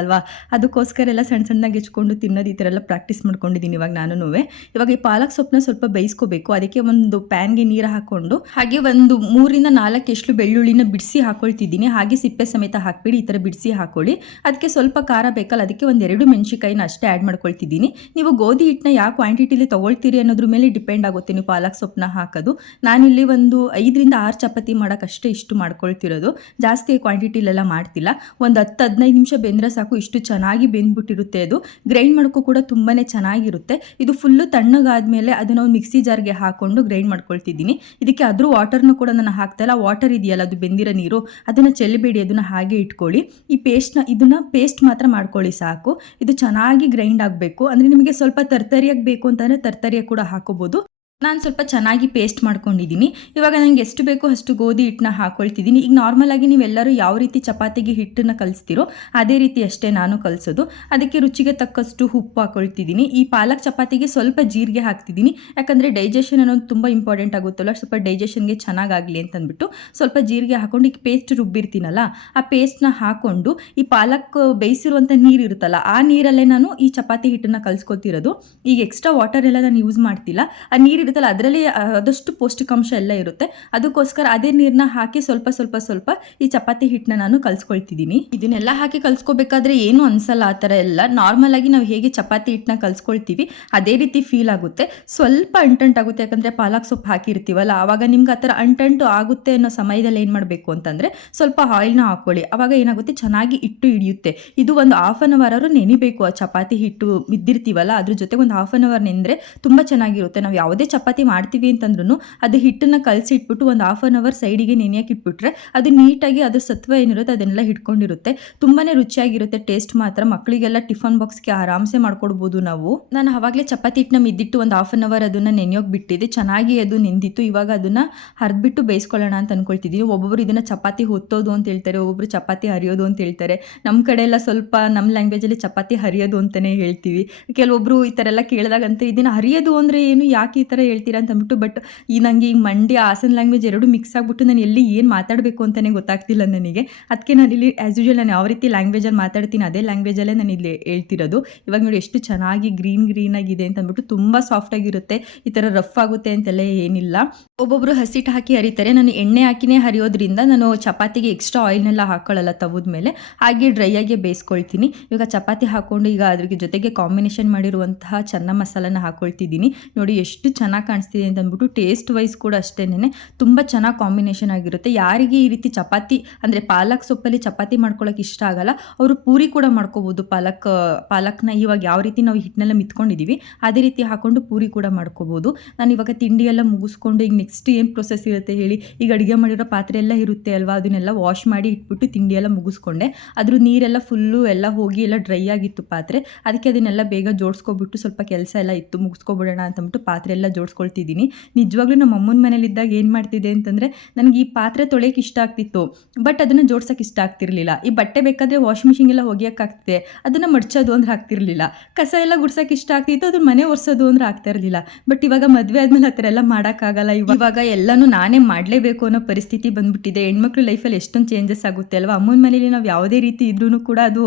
ಅಲ್ವಾ ಅದಕ್ಕೋಸ್ಕರ ಎಲ್ಲ ಸಣ್ಣ ಸಣ್ಣದಾಗಿ ಹೆಚ್ಕೊಂಡು ತಿನ್ನೋದು ಈ ಥರ ಎಲ್ಲ ಪ್ರಾಕ್ಟೀಸ್ ಮಾಡ್ಕೊಂಡಿದ್ದೀನಿ ಇವಾಗ ನಾನು ಇವಾಗ ಈ ಪಾಲಕ್ ಸೊಪ್ಪನ್ನ ಸ್ವಲ್ಪ ಬೇಯಿಸ್ಕೋಬೇಕು. ಅದಕ್ಕೆ ಒಂದು ಪ್ಯಾನ್ಗೆ ನೀರು ಹಾಕ್ಕೊಂಡು, ಹಾಗೆ ಒಂದು ಮೂರಿಂದ ನಾಲ್ಕು ಎಷ್ಟು ಬೆಳ್ಳುಳ್ಳಿನ ಬಿಡಿಸಿ ಹಾಕೊಳ್ತಿದ್ದೀನಿ. ಹಾಗೆ ಸಿಪ್ಪೆ ಸಮೇತ ಹಾಕ್ಬಿಡಿ, ಈ ಥರ ಬಿಡಿಸಿ ಹಾಕೊಳ್ಳಿ. ಅದಕ್ಕೆ ಸ್ವಲ್ಪ ಖಾರ ಬೇಕಲ್ಲ, ಅದಕ್ಕೆ ಒಂದು ಎರಡು ಮೆಣಸಿಕಾಯಿನ ಅಷ್ಟೇ ಆ್ಯಡ್ ಮಾಡ್ಕೊಳ್ತಿದ್ದೀನಿ. ನೀವು ಗೋಧಿ ಹಿಟ್ಟನ್ನ ಯಾವ ಕ್ವಾಂಟಿಟಿಲಿ ತೊಗೊಳ್ತೀರಿ ಅನ್ನೋದ್ರ ಮೇಲೆ ಡಿಪೆಂಡ್ ಆಗುತ್ತೆ. ನೀವು ಪಾಲಕ್ ಸೊಪ್ಪನ್ನ ಹಾಕೋದು. ನಾನಿಲ್ಲಿ ಒಂದು ಐದರಿಂದ ಆರು ಚಪಾತಿ ಮಾಡೋಕ್ಕಷ್ಟೇ ಇಷ್ಟು ಮಾಡ್ಕೊಳ್ತಿರೋದು. ಜಾಸ್ತಿ ಕ್ವಾಂಟಿಟಿಲೆಲ್ಲ ಮಾಡ್ತಿಲ್ಲ. ಒಂದು ಹತ್ತು ಹದಿನೈದು ನಿಮಿಷ ಬೆಂದರೆ ಸಾಕು, ಇಷ್ಟು ಚೆನ್ನಾಗಿ ಬೆಂದ್ಬಿಟ್ಟಿರುತ್ತೆ ಅದು. ಗ್ರೈಂಡ್ ಮಾಡೋಕ್ಕೂ ಕೂಡ ತುಂಬಾ ಚೆನ್ನಾಗಿರುತ್ತೆ. ಇದು ಫುಲ್ಲು ತಣ್ಣಗಾದಮೇಲೆ ಅದನ್ನು ಮಿಕ್ಸಿ ಜಾರ್ಗೆ ಹಾಕೊಂಡು ಗ್ರೈಂಡ್ ಮಾಡ್ಕೊಳ್ತಿದ್ದೀನಿ. ಇದಕ್ಕೆ ಅದ್ರ ವಾಟರ್ನು ಕೂಡ ನಾನು ಹಾಕ್ತಾ ಇಲ್ಲ. ವಾಟರ್ ಇದೆಯಲ್ಲ, ಅದು ಬೆಂದಿರೋ ನೀರು, ಅದನ್ನು ಚೆಲ್ಲಬೇಡಿ ಅದನ್ನು ಹಾಗೆ ಇಟ್ಕೊಳ್ಳಿ. ಈ ಪೇಸ್ಟ್ನ ಇದನ್ನು ಪೇಸ್ಟ್ ಮಾತ್ರ ಮಾಡ್ಕೊಳ್ಳಿ ಸಾಕು. ಇದು ಚೆನ್ನಾಗಿ ಗ್ರೈಂಡ್ ಆಗಬೇಕು. ಅಂದರೆ ನಿಮಗೆ ಸ್ವಲ್ಪ ತರ್ತರಿಯಾಗಿ ಬೇಕು ಅಂತಂದರೆ ತರ್ತರಿಯಾಗಿ ಕೂಡ ಹಾಕೋಬೋದು. ನಾನು ಸ್ವಲ್ಪ ಚೆನ್ನಾಗಿ ಪೇಸ್ಟ್ ಮಾಡ್ಕೊಂಡಿದ್ದೀನಿ ಇವಾಗ ನನಗೆ ಎಷ್ಟು ಬೇಕೋ ಅಷ್ಟು ಗೋಧಿ ಹಿಟ್ಟನ್ನ ಹಾಕೊಳ್ತಿದ್ದೀನಿ ಈಗ ನಾರ್ಮಲಾಗಿ ನೀವೆಲ್ಲರೂ ಯಾವ ರೀತಿ ಚಪಾತಿಗೆ ಹಿಟ್ಟನ್ನು ಕಲಿಸ್ತೀರೋ ಅದೇ ರೀತಿ ಅಷ್ಟೇ ನಾನು ಕಲಿಸೋದು. ಅದಕ್ಕೆ ರುಚಿಗೆ ತಕ್ಕಷ್ಟು ಉಪ್ಪು ಹಾಕೊಳ್ತಿದ್ದೀನಿ ಈ ಪಾಲಕ್ ಚಪಾತಿಗೆ ಸ್ವಲ್ಪ ಜೀರಿಗೆ ಹಾಕ್ತಿದ್ದೀನಿ ಯಾಕಂದರೆ ಡೈಜೆಷನ್ ಅನ್ನೋದು ತುಂಬ ಇಂಪಾರ್ಟೆಂಟ್ ಆಗುತ್ತಲ್ಲ ಸ್ವಲ್ಪ ಡೈಜೆಷನ್ಗೆ ಚೆನ್ನಾಗಾಗಲಿ ಅಂತಂದ್ಬಿಟ್ಟು ಸ್ವಲ್ಪ ಜೀರಿಗೆ ಹಾಕೊಂಡು, ಈಗ ಪೇಸ್ಟ್ ರುಬ್ಬಿರ್ತೀನಲ್ಲ, ಆ ಪೇಸ್ಟ್ನ ಹಾಕೊಂಡು ಈ ಪಾಲಕ್ ಬೇಯಿಸಿರುವಂಥ ನೀರು ಇರುತ್ತಲ್ಲ, ಆ ನೀರಲ್ಲೇ ನಾನು ಈ ಚಪಾತಿ ಹಿಟ್ಟನ್ನು ಕಲಿಸ್ಕೊತಿರೋದು ಈಗ ಎಕ್ಸ್ಟ್ರಾ ವಾಟರ್ ಎಲ್ಲ ನಾನು ಯೂಸ್ ಮಾಡ್ತಿಲ್ಲ. ಆ ನೀರು ಇರುತ್ತಲ್ಲ ಅದರಲ್ಲಿ ಆದಷ್ಟು ಪೌಷ್ಟಿಕಾಂಶ ಎಲ್ಲ ಇರುತ್ತೆ. ಅದಕ್ಕೋಸ್ಕರ ಅದೇ ನೀರನ್ನ ಹಾಕಿ ಸ್ವಲ್ಪ ಸ್ವಲ್ಪ ಸ್ವಲ್ಪ ಈ ಚಪಾತಿ ಹಿಟ್ಟನ್ನ ನಾನು ಕಲ್ಸ್ಕೊಳ್ತಿದ್ದೀನಿ. ಇದನ್ನೆಲ್ಲ ಹಾಕಿ ಕಲ್ಸ್ಕೋಬೇಕಾದ್ರೆ ಏನು ಅನ್ಸಲ್ಲ ಆ ಥರ ಎಲ್ಲ. ನಾರ್ಮಲ್ ಆಗಿ ನಾವು ಹೇಗೆ ಚಪಾತಿ ಹಿಟ್ಟನ್ನ ಕಲ್ಸ್ಕೊಳ್ತೀವಿ, ಅದೇ ರೀತಿ ಫೀಲ್ ಆಗುತ್ತೆ. ಸ್ವಲ್ಪ ಅಂಟಂಟಾಗುತ್ತೆ, ಯಾಕಂದರೆ ಪಾಲಕ್ ಸೊಪ್ಪು ಹಾಕಿರ್ತೀವಲ್ಲ, ಆವಾಗ ನಿಮ್ಗೆ ಆ ಥರ ಅಂಟಂಟು ಆಗುತ್ತೆ ಅನ್ನೋ ಸಮಯದಲ್ಲಿ ಏನು ಮಾಡಬೇಕು ಅಂತಂದರೆ ಸ್ವಲ್ಪ ಆಯಿಲ್ನ ಹಾಕ್ಕೊಳ್ಳಿ. ಆವಾಗ ಏನಾಗುತ್ತೆ, ಚೆನ್ನಾಗಿ ಹಿಟ್ಟು ಹಿಡಿಯುತ್ತೆ. ಇದು ಒಂದು ಹಾಫ್ ಆನ್ ಅವರ್ ಅವರು ನೆನಿಬೇಕು, ಆ ಚಪಾತಿ ಹಿಟ್ಟು ಬಿದ್ದಿರ್ತೀವಲ್ಲ ಅದ್ರ ಜೊತೆಗೆ ಒಂದು ಹಾಫ್ ಆನ್ ಅವರ್ ನೆಂದರೆ ತುಂಬ ಚೆನ್ನಾಗಿರುತ್ತೆ. ನಾವು ಯಾವುದೇ ಮಾಡ್ತೀವಿ ಅಂತಂದ್ರೂ ಅದು ಹಿಟ್ಟನ್ನು ಕಲಸಿ ಇಟ್ಬಿಟ್ಟು ಒಂದು ಹಾಫ್ ಆನ್ ಅವರ್ ಸೈಡಿಗೆ ನೆನೆಯಕ್ಕೆ ಇಟ್ಬಿಟ್ರೆ ಅದು ನೀಟಾಗಿ ಅದು ಸತ್ವ ಏನಿರುತ್ತೆ ಅದನ್ನೆಲ್ಲ ಹಿಡ್ಕೊಂಡಿರುತ್ತೆ. ತುಂಬಾ ರುಚಿಯಾಗಿರುತ್ತೆ ಟೇಸ್ಟ್ ಮಾತ್ರ. ಮಕ್ಕಳಿಗೆಲ್ಲ ಟಿಫನ್ ಬಾಕ್ಸ್ಗೆ ಆರಾಮ್ಸೆ ಮಾಡ್ಕೊಡ್ಬೋದು ನಾವು. ನಾನು ಆವಾಗಲೇ ಚಪಾತಿ ಹಿಟ್ಟನ್ನ ಮಿದ್ದಿಟ್ಟು ಒಂದು ಹಾಫ್ ಆನ್ ಅವರ್ ಅದನ್ನು ನೆನೆಯೋಕೆ ಬಿಟ್ಟಿದ್ದೆ. ಚೆನ್ನಾಗಿ ಅದು ನೆಂದಿತ್ತು. ಇವಾಗ ಅದನ್ನು ಹರಿದ್ಬಿಟ್ಟು ಬೇಯಿಸ್ಕೊಳ್ಳೋಣ ಅಂತ ಅನ್ಕೊಳ್ತಿದ್ದೀನಿ. ಒಬ್ಬೊಬ್ರು ಇದನ್ನು ಚಪಾತಿ ಹೊತ್ತೋದು ಅಂತ ಹೇಳ್ತಾರೆ, ಒಬ್ಬೊಬ್ರು ಚಪಾತಿ ಹರಿಯೋದು ಅಂತ ಹೇಳ್ತಾರೆ. ನಮ್ಮ ಕಡೆ ಎಲ್ಲ ಸ್ವಲ್ಪ ನಮ್ಮ ಲ್ಯಾಂಗ್ವೇಜಲ್ಲಿ ಚಪಾತಿ ಹರಿಯೋದು ಅಂತಲೇ ಹೇಳ್ತೀವಿ. ಕೆಲವೊಬ್ಬರು ಈ ಥರ ಎಲ್ಲ ಕೇಳಿದಾಗಂತೂ ಇದನ್ನು ಹರಿಯೋದು ಅಂದರೆ ಏನು? ಯಾಕೆ ಈ ಥರ ಹೇಳ್ತೀರಾ ಅಂತ ಅಂದ್ಬಿಟ್ಟು ಬಟ್ ಈ ನನಗೆ ಈ ಮಂಡ್ಯ ಹಾಸನ್ ಲ್ಯಾಂಗ್ವೇಜ್ ಎರಡು ಮಿಕ್ಸ್ ಆಗಿಬಿಟ್ಟು ನಾನು ಎಲ್ಲಿ ಏನು ಮಾತಾಡಬೇಕು ಅಂತಲೇ ಗೊತ್ತಾಗ್ತಿಲ್ಲ ನನಗೆ. ಅದಕ್ಕೆ ನಾನು ಇಲ್ಲಿ ಆ್ಯಸ್ ಯೂಶುವಲ್ ನಾನು ಯಾವ ರೀತಿ ಲ್ಯಾಂಗ್ವೇಜಲ್ಲಿ ಮಾತಾಡ್ತೀನಿ ಅದೇ ಲ್ಯಾಂಗ್ವೇಜಲ್ಲೇ ನಾನು ಇಲ್ಲಿ ಹೇಳ್ತಿರೋದು. ಇವಾಗ ನೋಡಿ ಎಷ್ಟು ಚೆನ್ನಾಗಿ ಗ್ರೀನ್ ಗ್ರೀನ್ ಆಗಿದೆ ಅಂತ ಅಂದ್ಬಿಟ್ಟು ತುಂಬ ಸಾಫ್ಟ್ ಆಗಿರುತ್ತೆ. ಈ ಥರ ರಫ್ ಆಗುತ್ತೆ ಅಂತೆಲ್ಲ ಏನಿಲ್ಲ. ಒಬ್ಬೊಬ್ರು ಹಸಿಟ್ಟು ಹಾಕಿ ಹರಿತಾರೆ. ನಾನು ಎಣ್ಣೆ ಹಾಕಿನೇ ಹರಿಯೋದ್ರಿಂದ ನಾನು ಚಪಾತಿಗೆ ಎಕ್ಸ್ಟ್ರಾ ಆಯಿಲ್ನೆಲ್ಲ ಹಾಕೊಳ್ಳಲ್ಲ ತವದ ಮೇಲೆ ಹಾಗೆ ಡ್ರೈ ಆಗಿ ಬೇಯಿಸ್ಕೊಳ್ತೀನಿ. ಇವಾಗ ಚಪಾತಿ ಹಾಕ್ಕೊಂಡು ಈಗ ಅದ್ರ ಜೊತೆಗೆ ಕಾಂಬಿನೇಷನ್ ಮಾಡಿರುವಂತಹ ಚೆನ್ನ ಮಸಾಲನ ಹಾಕ್ಕೊಳ್ತಿದ್ದೀನಿ ನೋಡಿ ಎಷ್ಟು ಚೆನ್ನಾಗಿ ಕಾಣಿಸ್ತಿದೆ ಅಂತ ಅಂದ್ಬಿಟ್ಟು ಟೇಸ್ಟ್ ವೈಸ್ ಕೂಡ ಅಷ್ಟೇನೆ ತುಂಬ ಚೆನ್ನಾಗಿ ಕಾಂಬಿನೇಷನ್ ಆಗಿರುತ್ತೆ. ಯಾರಿಗೆ ಈ ರೀತಿ ಚಪಾತಿ, ಅಂದರೆ ಪಾಲಕ್ ಸೊಪ್ಪಲ್ಲಿ ಚಪಾತಿ ಮಾಡ್ಕೊಳ್ಳೋಕೆ ಇಷ್ಟ ಆಗಲ್ಲ, ಅವರು ಪೂರಿ ಕೂಡ ಮಾಡ್ಕೋಬೋದು. ಪಾಲಕ್, ಪಾಲಕ್ನ ಇವಾಗ ಯಾವ ರೀತಿ ನಾವು ಹಿಟ್ಟನ್ನೆಲ್ಲ ಮಿತ್ಕೊಂಡಿದ್ದೀವಿ ಅದೇ ರೀತಿ ಹಾಕೊಂಡು ಪೂರಿ ಕೂಡ ಮಾಡ್ಕೋಬೋದು. ನಾನು ಇವಾಗ ತಿಂಡಿ ಎಲ್ಲ ಮುಗಿಸ್ಕೊಂಡು ಈಗ ನೆಕ್ಸ್ಟ್ ಏನು ಪ್ರೊಸೆಸ್ ಇರುತ್ತೆ ಹೇಳಿ, ಈಗ ಅಡುಗೆ ಮಾಡಿರೋ ಪಾತ್ರೆ ಎಲ್ಲ ಇರುತ್ತೆ ಅಲ್ವಾ, ಅದನ್ನೆಲ್ಲ ವಾಶ್ ಮಾಡಿ ಇಟ್ಬಿಟ್ಟು ತಿಂಡಿ ಎಲ್ಲ ಮುಗಿಸ್ಕೊಂಡೆ. ಅದ್ರ ನೀರೆಲ್ಲ ಫುಲ್ಲು ಎಲ್ಲ ಹೋಗಿ ಎಲ್ಲ ಡ್ರೈ ಆಗಿತ್ತು ಪಾತ್ರೆ, ಅದಕ್ಕೆ ಅದನ್ನೆಲ್ಲ ಬೇಗ ಜೋಡಿಸ್ಕೊಬಿಟ್ಟು ಸ್ವಲ್ಪ ಕೆಲಸ ಎಲ್ಲ ಇತ್ತು, ಮುಗಿಸ್ಕೊಬಿಡೋಣ ಅಂತಂದ್ಬಿಟ್ಟು ಪಾತ್ರೆ ಎಲ್ಲ ಜೋಡಿಸ್ಕೊಳ್ತಿದ್ದೀನಿ ನಿಜವಾಗ್ಲೂ ನಮ್ಮ ಅಮ್ಮನ ಮನೇಲಿದ್ದಾಗ ಏನು ಮಾಡ್ತಿದ್ದೆ ಅಂತಂದರೆ ನನಗೆ ಈ ಪಾತ್ರೆ ತೊಳೆಯೋಕೆ ಇಷ್ಟ ಆಗ್ತಿತ್ತು. ಬಟ್ ಅದನ್ನು ಜೋಡ್ಸೋಕೆ ಇಷ್ಟ ಆಗ್ತಿರ್ಲಿಲ್ಲ. ಈ ಬಟ್ಟೆ ಬೇಕಾದರೆ ವಾಶ್ ಮಿಷಿನ್ಗೆಲ್ಲ ಒಗೆಯೋಕ್ಕಾಗ್ತಿದೆ ಅದನ್ನು ಮಡ್ಚೋದು ಅಂದ್ರೆ ಆಗ್ತಿರ್ಲಿಲ್ಲ. ಕಸ ಎಲ್ಲ ಗುಡ್ಸೋಕೆ ಇಷ್ಟ ಆಗ್ತಿತ್ತು. ಅದನ್ನ ಮನೆ ಒರೆಸೋದು ಅಂದ್ರೆ ಆಗ್ತಾ ಇರಲಿಲ್ಲ. ಬಟ್ ಇವಾಗ ಮದುವೆ ಆದಮೇಲೆ ಆ ಥರ ಎಲ್ಲ ಮಾಡೋಕ್ಕಾಗಲ್ಲ. ಇವಾಗ ಎಲ್ಲನೂ ನಾನೇ ಮಾಡಲೇಬೇಕು ಅನ್ನೋ ಪರಿಸ್ಥಿತಿ ಬಂದ್ಬಿಟ್ಟಿದೆ. ಹೆಣ್ಮಕ್ಳು ಲೈಫಲ್ಲಿ ಎಷ್ಟೊಂದು ಚೇಂಜಸ್ ಆಗುತ್ತೆ ಅಲ್ವಾ? ಅಮ್ಮನ ಮನೇಲಿ ನಾವು ಯಾವುದೇ ರೀತಿ ಇದ್ರೂ ಕೂಡ ಅದು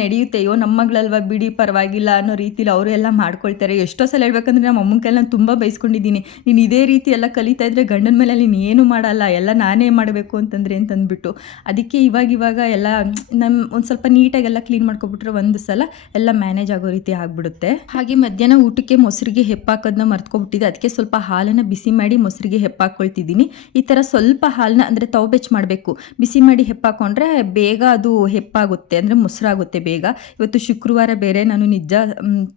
ನಡೆಯುತ್ತೆ. ಅಯ್ಯೋ ನಮ್ಮ ಮಗಳಲ್ವಾ ಬಿಡಿ ಪರವಾಗಿಲ್ಲ ಅನ್ನೋ ರೀತಿಲಿ ಅವರು ಎಲ್ಲ ಮಾಡ್ಕೊಳ್ತಾರೆ. ಎಷ್ಟೋ ಸಲ ಹೇಳ್ಬೇಕಂದ್ರೆ ನಮ್ಮ ಅಮ್ಮನ ಕೈಲಿ ನಾನು ತುಂಬ ಬೈಸ್ಕೊಂಡಿದ್ದೀನಿ ನೀನು ಇದೇ ರೀತಿ ಎಲ್ಲ ಕಲಿತಾ ಇದ್ರೆ ಗಂಡನ ಮೇಲೆ ನೀನು ಏನು ಮಾಡಲ್ಲ, ಎಲ್ಲ ನಾನೇ ಮಾಡಬೇಕು ಅಂತಂದ್ರೆ ಅಂತಂದ್ಬಿಟ್ಟು. ಅದಕ್ಕೆ ಇವಾಗ ಇವಾಗ ಎಲ್ಲ ನಮ್ಮ ಒಂದು ಸ್ವಲ್ಪ ನೀಟಾಗೆಲ್ಲ ಕ್ಲೀನ್ ಮಾಡ್ಕೊಬಿಟ್ರೆ ಒಂದು ಸಲ ಎಲ್ಲ ಮ್ಯಾನೇಜ್ ಆಗೋ ರೀತಿ ಆಗಿಬಿಡುತ್ತೆ. ಹಾಗೆ ಮಧ್ಯಾಹ್ನ ಊಟಕ್ಕೆ ಮೊಸರಿಗೆ ಹೆಪ್ಪಾಕೋದನ್ನ ಮರ್ತ್ಕೊಬಿಟ್ಟಿದೆ ಅದಕ್ಕೆ ಸ್ವಲ್ಪ ಹಾಲನ್ನು ಬಿಸಿ ಮಾಡಿ ಮೊಸರಿಗೆ ಹೆಪ್ಪಾಕೊಳ್ತಿದ್ದೀನಿ. ಈ ಥರ ಸ್ವಲ್ಪ ಹಾಲನ್ನ ಅಂದರೆ ತವ ಬೆಚ್ಚ ಮಾಡಬೇಕು. ಬಿಸಿ ಮಾಡಿ ಹೆಪ್ಪಾಕೊಂಡ್ರೆ ಬೇಗ ಅದು ಹೆಪ್ಪಾಗುತ್ತೆ, ಅಂದರೆ ಮೊಸರಾಗುತ್ತೆ ಬೇಗ. ಇವತ್ತು ಶುಕ್ರವಾರ ಬೇರೆ, ನಾನು ನಿಜ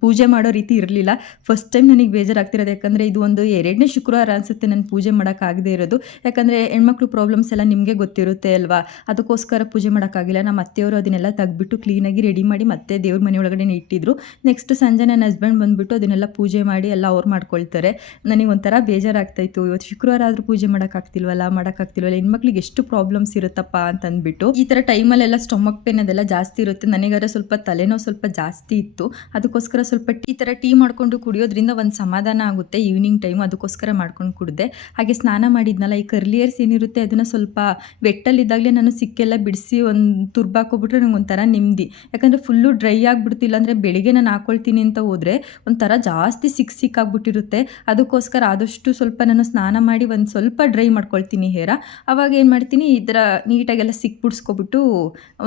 ಪೂಜೆ ಮಾಡೋ ರೀತಿ ಇರಲಿಲ್ಲ. ಫಸ್ಟ್ ಟೈಮ್ ನನಗೆ ಬೇಜಾರಾಗ್ತಿರೋದು ಯಾಕಂದರೆ ಇದು ಒಂದು ಎರಡನೇ ಶುಕ್ರವಾರ ಅನಿಸುತ್ತೆ ನಾನು ಪೂಜೆ ಮಾಡೋಕ್ಕಾಗದೇ ಇರೋದು. ಯಾಕಂದರೆ ಹೆಣ್ಮಕ್ಳು ಪ್ರಾಬ್ಲಮ್ಸ್ ಎಲ್ಲ ನಿಮಗೆ ಗೊತ್ತಿರುತ್ತೆ ಅಲ್ವಾ? ಅದಕ್ಕೋಸ್ಕರ ಪೂಜೆ ಮಾಡೋಕ್ಕಾಗಿಲ್ಲ. ನಮ್ಮ ಅತ್ತೆಯವರು ಅದನ್ನೆಲ್ಲ ತೆಗ್ಬಿಟ್ಟು ಕ್ಲೀನಾಗಿ ರೆಡಿ ಮಾಡಿ ಮತ್ತೆ ದೇವ್ರ ಮನೆ ಒಳಗಡೆ ಇಟ್ಟಿದ್ರು. ನೆಕ್ಸ್ಟ್ ಸಂಜೆ ನನ್ನ ಹಸ್ಬೆಂಡ್ ಬಂದುಬಿಟ್ಟು ಅದನ್ನೆಲ್ಲ ಪೂಜೆ ಮಾಡಿ ಎಲ್ಲ ಅವ್ರು ಮಾಡ್ಕೊಳ್ತಾರೆ. ನನಗೆ ಒಂಥರ ಬೇಜಾರಾಗ್ತಾಯಿತ್ತು. ಇವತ್ತು ಶುಕ್ರವಾರ ಆದರೂ ಪೂಜೆ ಮಾಡೋಕ್ಕಾಗ್ತಿಲ್ವಲ್ಲ? ಮಾಡೋಕ್ಕಾಗ್ತಿಲ್ವಲ್ಲ? ಹೆಣ್ಮಕ್ಳಿಗೆ ಎಷ್ಟು ಪ್ರಾಬ್ಲಮ್ಸ್ ಇರುತ್ತಪ್ಪ ಅಂತ ಅಂದ್ಬಿಟ್ಟು ಈ ಥರ ಟೈಮಲ್ಲೆಲ್ಲ ಸ್ಟೊಮಕ್ ಪೇನ್ ಅದೆಲ್ಲ ಜಾಸ್ತಿ ಇರುತ್ತೆ. ನನಗಾದ್ರೆ ಸ್ವಲ್ಪ ತಲೆನೋವು ಸ್ವಲ್ಪ ಜಾಸ್ತಿ ಇತ್ತು. ಅದಕ್ಕೋಸ್ಕರ ಸ್ವಲ್ಪ ಈ ಥರ ಟೀ ಮಾಡ್ಕೊಂಡು ಕುಡಿಯೋದ್ರಿಂದ ಒಂದು ಸಮಾಧಾನ ಆಗುತ್ತೆ. ಈವ್ನಿಂಗ್ ಟೈಮ್ ಅದಕ್ಕೋಸ್ಕರ ಮಾಡ್ಕೊಂಡು ಕುಡಿದೆ. ಹಾಗೆ ಸ್ನಾನ ಮಾಡಿದ್ನಲ್ಲ, ಈ ಕರ್ಲಿಯರ್ಸ್ ಏನಿರುತ್ತೆ ಅದನ್ನು ಸ್ವಲ್ಪ ವೆಟ್ಟಲ್ಲಿದ್ದಾಗಲೇ ನಾನು ಸಿಕ್ಕೆಲ್ಲ ಬಿಡಿಸಿ ಒಂದು ತುರ್ಬಾಕೋಬಿಟ್ರೆ ನಂಗೆ ಒಂಥರ ನೆಮ್ಮದಿ. ಯಾಕಂದರೆ ಫುಲ್ಲು ಡ್ರೈ ಆಗಿಬಿಡ್ತಿಲ್ಲ ಅಂದರೆ ಬೆಳಿಗ್ಗೆ ನಾನು ಹಾಕ್ಕೊಳ್ತೀನಿ ಅಂತ ಹೋದರೆ ಒಂಥರ ಜಾಸ್ತಿ ಸಿಕ್ ಸಿಕ್ ಆಗಿಬಿಟ್ಟಿರುತ್ತೆ. ಅದಕ್ಕೋಸ್ಕರ ಆದಷ್ಟು ಸ್ವಲ್ಪ ನಾನು ಸ್ನಾನ ಮಾಡಿ ಒಂದು ಸ್ವಲ್ಪ ಡ್ರೈ ಮಾಡ್ಕೊಳ್ತೀನಿ ಹೇರ. ಅವಾಗ ಏನು ಮಾಡ್ತೀನಿ, ಈ ಥರ ನೀಟಾಗೆಲ್ಲ ಸಿಕ್ ಬಿಡಿಸ್ಕೊಬಿಟ್ಟು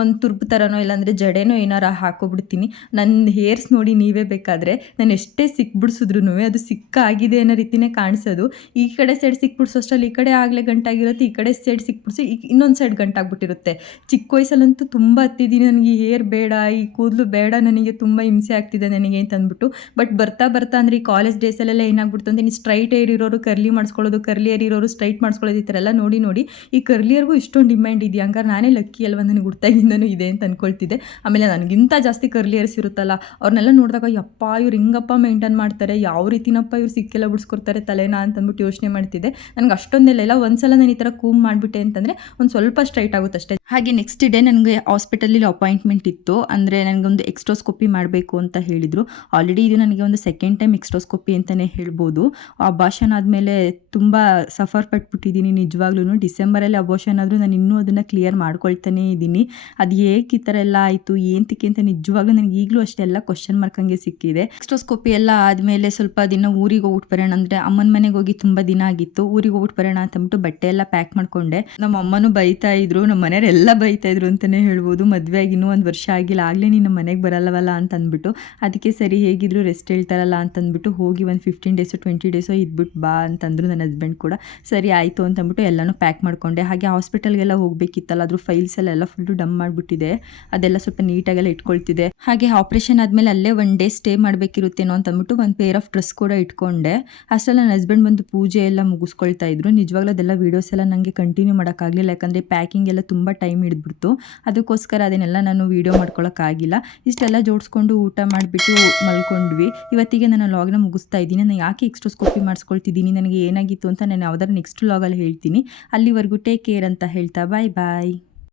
ಒಂದು ತುರ್ಬು ಥರನೋ ಇಲ್ಲಾಂದರೆ ಜಡೆನೋ ಏನಾರ ಹಾಕೋಬಿಡ್ತೀನಿ ನನ್ನ ಹೇರ್ಸ್ ನೋಡಿ ನೀವೇ ಬೇಕಾದರೆ, ನಾನು ಎಷ್ಟೇ ಸಿಕ್ ಬಿಡಿಸಿದ್ರು ಅದು ಸಿಕ್ಕ ಆಗಿದೆ ಅನ್ನೋ ರೀತಿನೇ ಕಾಣಿಸೋದು. ಈ ಕಡೆ ಸೈಡ್ ಸಿಕ್ಕಿ ಈ ಕಡೆ ಆಗಲೇ ಗಂಟಾಗಿರುತ್ತೆ ಈ ಕಡೆ ಸೈಡ್ ಸಿಕ್ಬಿಡ್ಸಿ, ಈ ಇನ್ನೊಂದು ಸೈಡ್ ಗಂಟಾಗ್ಬಿಟ್ಟಿರುತ್ತೆ. ಚಿಕ್ಕ ವಯಸ್ಸಲ್ಲಂತೂ ತುಂಬ ಹತ್ತಿದ್ದೀನಿ ನನಗೆ ಈ ಹೇರ್ ಬೇಡ, ಈ ಕೂದಲು ಬೇಡ, ನನಗೆ ತುಂಬ ಹಿಂಸೆ ಆಗ್ತಿದೆ ನನಗೆ ಅಂತ ಅಂದ್ಬಿಟ್ಟು. ಬಟ್ ಬರ್ತಾ ಬರ್ತಾ ಅಂದರೆ ಈ ಕಾಲೇಜ್ ಡೇಸಲ್ಲೆಲ್ಲ ಏನಾಗ್ಬಿಡ್ತು ಅಂತ ನೀವು ಸ್ಟ್ರೈಟ್ ಏರ್ ಇರೋರು ಕರ್ಲಿ ಮಾಡಿಸ್ಕೊಳ್ಳೋದು ಕರ್ಲಿ ಏರ್ ಇರೋರು ಸ್ಟ್ರೈಟ್ ಮಾಡಿಸ್ಕೊಳ್ಳೋದು ಈ ಥರ ಎಲ್ಲ ನೋಡಿ ನೋಡಿ ಈ ಕರ್ಲಿಯರ್ಗೂ ಇಷ್ಟೊಂದು ಡಿಮ್ಯಾಂಡ್ ಇದೆಯಾ? ಹಂಗಾರೆ ನಾನೇ ಲಕ್ಕಿ ಅಲ್ವಾ? ನನಗೆ ಹುಡ್ತಾಗಿಂದನೂ ಇದೆ ಅಂತ ಅನ್ಕೊಳ್ತಿದ್ದೆ. ಆಮೇಲೆ ನನಗಿಂತ ಜಾಸ್ತಿ ಕರ್ಲಿಯರ್ಸ್ ಇರುತ್ತಲ್ಲ, ಅವ್ರನ್ನೆಲ್ಲ ನೋಡಿದಾಗ, ಯಪ್ಪ, ಇವ್ರು ಹಿಂಗಪ್ಪ ಮೇಂಟೈನ್ ಮಾಡ್ತಾರೆ, ಯಾವ ರೀತಿನಪ್ಪ ಇವ್ರು ಸಿಕ್ಕೆಲ್ಲ ಬಿಡಿಸ್ಕೊಡ್ತಾರೆ, ತಲೆನ ಅಂತಂದ್ಬಿಟ್ಟು ಯೋಚನೆ ಮಾಡ್ತಿದ್ದೆ. ನನಗೆ ಅಷ್ಟೊಂದೆಲ್ಲ ಇಲ್ಲ. ಒಂದ್ಸಲ ನಾನು ಈ ಥರ ಕೂಮ್ ಮಾಡಿಬಿಟ್ಟೆ ಅಂತಂದರೆ ಒಂದು ಸ್ವಲ್ಪ ಸ್ಟ್ರೈಟ್ ಆಗುತ್ತೆ ಅಷ್ಟೇ. ಹಾಗೆ ನೆಕ್ಸ್ಟ್ ಡೇ ನನಗೆ ಹಾಸ್ಪಿಟಲಲ್ಲಿ ಅಪಾಯಿಂಟ್ಮೆಂಟ್ ಇತ್ತು. ಅಂದರೆ ನನಗೊಂದು ಎಕ್ಸ್ಟ್ರೋಸ್ಕೋಪಿ ಮಾಡಬೇಕು ಅಂತ ಹೇಳಿದರು. ಆಲ್ರೆಡಿ ಇದು ನನಗೆ ಒಂದು ಸೆಕೆಂಡ್ ಟೈಮ್ ಎಕ್ಸ್ಟ್ರೋಸ್ಕೋಪಿ ಅಂತಲೇ ಹೇಳ್ಬೋದು. ಅಬಾಷನ್ ಆದಮೇಲೆ ತುಂಬ ಸಫರ್ ಪಟ್ಬಿಟ್ಟಿದ್ದೀನಿ ನಿಜವಾಗ್ಲೂ ಡಿಸೆಂಬರಲ್ಲಿ ಅಬೋಷನ್ ಆದರೂ ನಾನು ಇನ್ನೂ ಅದನ್ನು ಕ್ಲಿಯರ್ ಮಾಡ್ಕೊಳ್ತಾನೇ ಇದ್ದೀನಿ. ಅದು ಏಕೆ ಈ ಥರ ಎಲ್ಲ ಆಯಿತು ಏಂತಕ್ಕೆ ಅಂತ ನಿಜವಾಗ್ಲೂ ನನಗೆ ಈಗಲೂ ಅಷ್ಟೆಲ್ಲ ಕ್ವಶನ್ ಮಾರ್ಕ್ ಹಂಗೆ ಸಿಕ್ಕಿದೆ. ಎಕ್ಸ್ಟ್ರೋಸ್ಕೋಪಿ ಎಲ್ಲ ಆದಮೇಲೆ ಸ್ವಲ್ಪ ದಿನ ಊರಿಗೆ ಹೋಗ್ಬಿಟ್ಟು ಹೋಗ್ಬಿಟ್ಟು ಬರೋಣ ಅಂದರೆ ಅಮ್ಮನ ಮನೆಗೆ ಹೋಗಿ ತುಂಬ ದಿನ ಆಗಿತ್ತು. ಊರಿಗೆ ಹೋಗ್ಬಿಟ್ಟು ಬರೋಣ ಅಂತಂದ್ಬಿಟ್ಟು ಬಟ್ಟೆ ಎಲ್ಲ ಪ್ಯಾಕ್ ಮಾಡ್ಕೊಂಡೆ. ನಮ್ಮ ಅಮ್ಮನೂ ಬೈತಾ ಇದ್ರು, ನಮ್ಮ ಮನೆಯವರೆಲ್ಲ ಬೈತಾ ಇದ್ರು ಅಂತಲೇ ಹೇಳ್ಬೋದು. ಮದುವೆ ಆಗಿ ಇನ್ನೂ ಒಂದು ವರ್ಷ ಆಗಿಲ್ಲ, ಆಗ್ಲೇ ನೀನು ಮನೆಗೆ ಬರಲ್ಲವಲ್ಲ ಅಂತ ಅಂದ್ಬಿಟ್ಟು, ಅದಕ್ಕೆ ಸರಿ, ಹೇಗಿದ್ರು ರೆಸ್ಟ್ ಹೇಳ್ತಾರಲ್ಲ ಅಂತ ಅಂದ್ಬಿಟ್ಟು ಹೋಗಿ ಒಂದು ಫಿಫ್ಟೀನ್ ಡೇಸು ಟ್ವೆಂಟಿ ಡೇಸೋ ಇದ್ಬಿಟ್ಟು ಬಾ ಅಂತಂದ್ರು ನನ್ನ ಹಸ್ಬೆಂಡ್ ಕೂಡ. ಸರಿ, ಆಯಿತು ಅಂತ ಅಂದ್ಬಿಟ್ಟು ಎಲ್ಲನೂ ಪ್ಯಾಕ್ ಮಾಡ್ಕೊಂಡೆ. ಹಾಗೆ ಹಾಸ್ಪಿಟಲ್ಗೆಲ್ಲ ಹೋಗ್ಬೇಕಿತ್ತಲ್ಲ ಅದ್ರ ಫೈಲ್ಸ್ ಎಲ್ಲ ಎಲ್ಲ ಫುಲ್ಲು ಡಮ್ ಮಾಡಿಬಿಟ್ಟಿದೆ. ಅದೆಲ್ಲ ಸ್ವಲ್ಪ ನೀಟಾಗೆಲ್ಲ ಇಟ್ಕೊಳ್ತಿದೆ ಹಾಗೆ ಆಪ್ರೇಷನ್ ಆದಮೇಲೆ ಅಲ್ಲೇ ಒನ್ ಡೇ ಸ್ಟೇ ಮಾಡಬೇಕಿರುತ್ತೇನೋ ಅಂತ ಅಂದ್ಬಿಟ್ಟು ಒಂದು ಪೇರ್ ಆಫ್ ಡ್ರೆಸ್ ಕೂಡ ಇಟ್ಕೊಂಡೆ. ಅಷ್ಟರಲ್ಲಿ ನನ್ನ ಹಸ್ಬೆಂಡ್ ಬಂದು ಪೂಜೆ ಎಲ್ಲ ಮುಗಿಸ್ಕೊಳ್ತಾ ಇದ್ರು. ನಿಜವಾಗ್ಲೂ ಅದೆಲ್ಲ ವೀಡಿಯೋಸ್ ಎಲ್ಲ ನನಗೆ ಕಂಟಿನ್ಯೂ ಮಾಡೋಕ್ಕಾಗಲಿಲ್ಲ. ಯಾಕಂದರೆ ಪ್ಯಾಕಿಂಗ್ ಎಲ್ಲ ತುಂಬ ಟೈಮ್ ಹಿಡಿದ್ಬಿಡ್ತು. ಅದಕ್ಕೋಸ್ಕರ ಅದನ್ನೆಲ್ಲ ನಾನು ವೀಡಿಯೋ ಮಾಡ್ಕೊಳ್ಳೋಕ್ಕಾಗಿಲ್ಲ ಇಷ್ಟೆಲ್ಲ ಜೋಡಿಸ್ಕೊಂಡು ಊಟ ಮಾಡಿಬಿಟ್ಟು ಮಲ್ಕೊಂಡ್ವಿ. ಇವತ್ತಿಗೆ ನಾನು ಲಾಗ್ನ ಮುಗಿಸ್ತಾ ಇದ್ದೀನಿ. ನಾನು ಯಾಕೆ ಎಕ್ಸ್ಟ್ರೋಸ್ಕೋಪಿ ಮಾಡಿಸ್ಕೊಳ್ತಿದ್ದೀನಿ? ನನಗೆ ಏನಾಗಿತ್ತು ಅಂತ ನಾನು ಯಾವ್ದಾರು ನೆಕ್ಸ್ಟ್ ಲಾಗಲ್ಲಿ ಹೇಳ್ತೀನಿ. ಅಲ್ಲಿವರೆಗೂ ಟೇಕ್ ಕೇರ್ ಅಂತ ಹೇಳ್ತಾ ಬಾಯ್ ಬಾಯ್